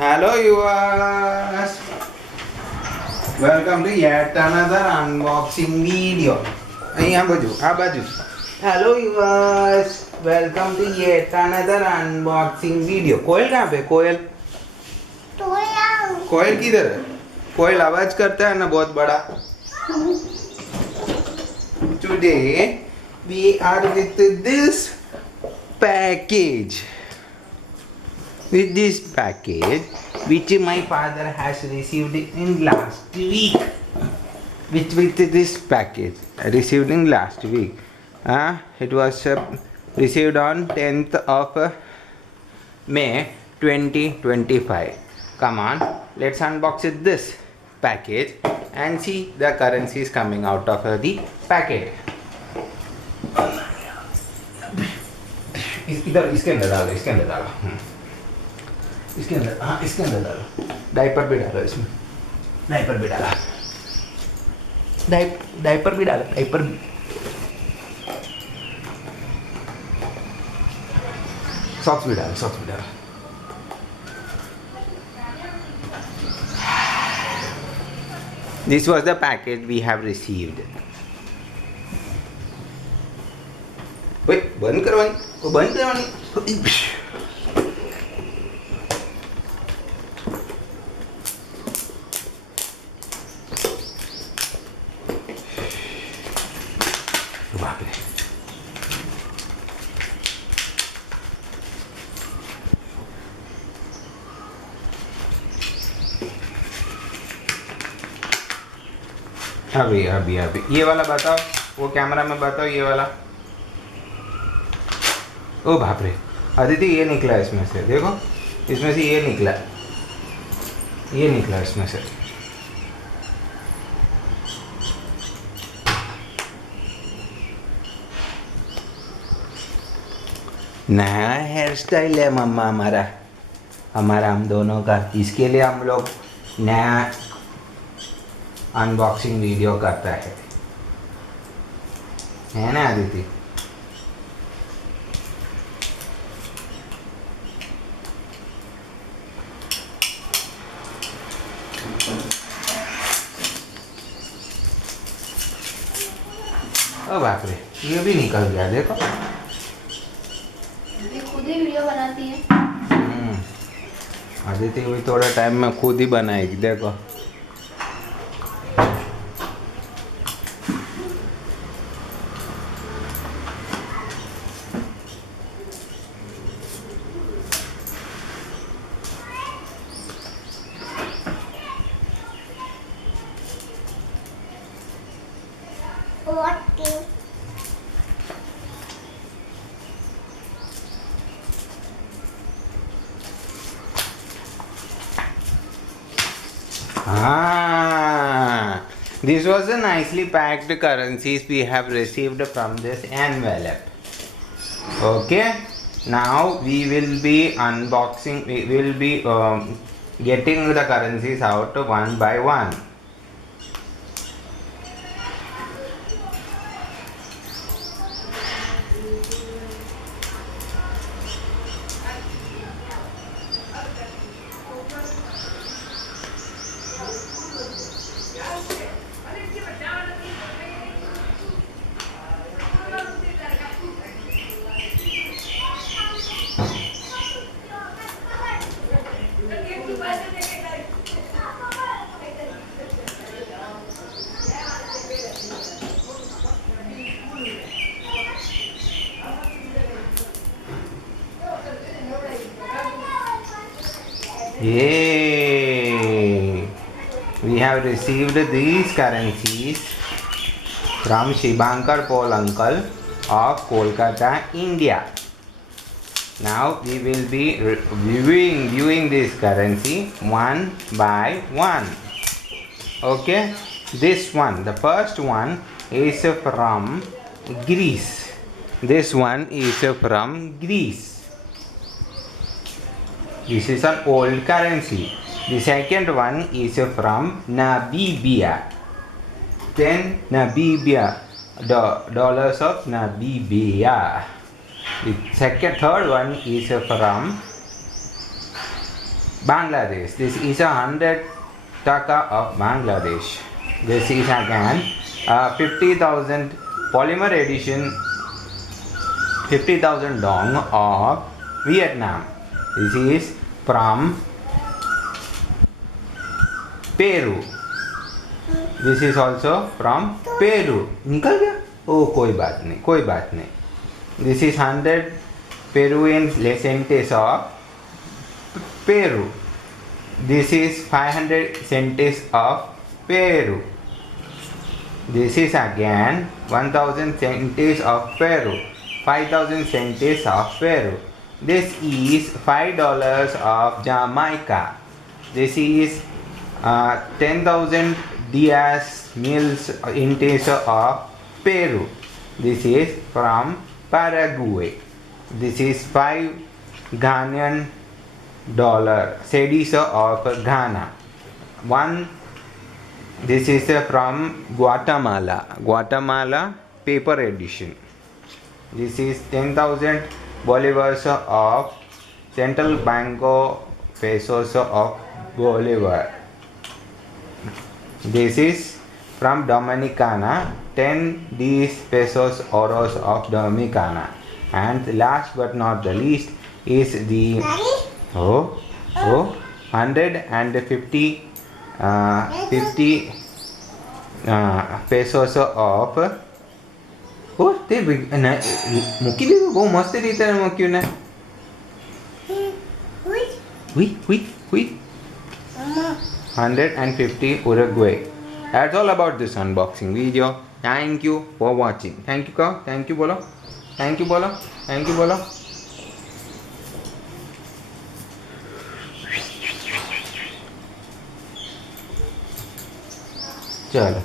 Hello viewers, welcome to yet another unboxing video. આ બાજુ. Hello viewers, welcome to yet another unboxing video. कोयल कहाँ पे? कोयल कोयल किधर है? कोयल आवाज करता है ना बहुत बड़ा. Today we are with this package. With this package which my father has received in last week, with this package received in last week, it was received on 10th of May 2025. Come on, let's unbox it, this package and see the currencies coming out of the packet. इधर इसके अंदर डालो, इसके अंदर डालो, इसके अंदर, हाँ इसके अंदर डालो. डायपर भी डालो इसमें, डायपर भी डाला, डायपर भी डालो, डायपर भी. सॉक्स भी डालो, सॉक्स भी डालो. This was the package we have received. Wait, बंद करवानी, वो बंद करवानी. अभी ये वाला बताओ, वो कैमरा में बताओ, ये वाला. ओ बाप रे अदिति, ये निकला इसमें से, देखो इसमें से ये निकला, ये निकला इसमें से. नया हेयर स्टाइल है मम्मा हमारा हम दोनों का. इसके लिए हम लोग नया अनबॉक्सिंग वीडियो करता है ना आदिति? ओ बाप रे, ये भी निकल गया, देखो. ये खुद ही वीडियो बनाती है. आदिति भी थोड़ा टाइम में खुद ही बनाएगी, देखो. This was the nicely packed currencies we have received from this envelope. Okay, now we will be unboxing, we will be getting the currencies out one by one. Yay! We have received these currencies from Shibankar Paul uncle of Kolkata, India. Now we will be viewing this currency one by one. Okay, this one, the first one is from Greece. This one is from Greece. This is an old currency. The second one is from Namibia. 10 Namibia dollars of Namibia. The third one is from Bangladesh. This is 100 taka of Bangladesh. This is again 50,000 polymer edition, 50,000 dong of Vietnam. This is from Peru. This is also from Peru. निकल गया? Oh, कोई बात नहीं, कोई बात नहीं. This is 100 Peruvian centes of Peru. This is 500 centes of Peru. This is again 1000 centes of Peru. 5000 centes of Peru. This is $5 of Jamaica. This is 10,000 Diaz mills centes of Peru. This is from Paraguay. This is 5 Ghanaian dollar cedis of Ghana. One. This is from Guatemala paper edition. This is 10,000 bolivars of Central Banco pesos of Bolivar. This is from Dominicana, 10 these pesos oros of Dominicana. And last but not the least is the 150 50 pesos of તે મૂકી દીધું બહુ મસ્ત રીતે મૂક્યું ને વી 150 Uruguay. That's all about this unboxing video. Thank you for watching. Thank you કહો thank you બોલો thank you બોલો thank you બોલો ચલો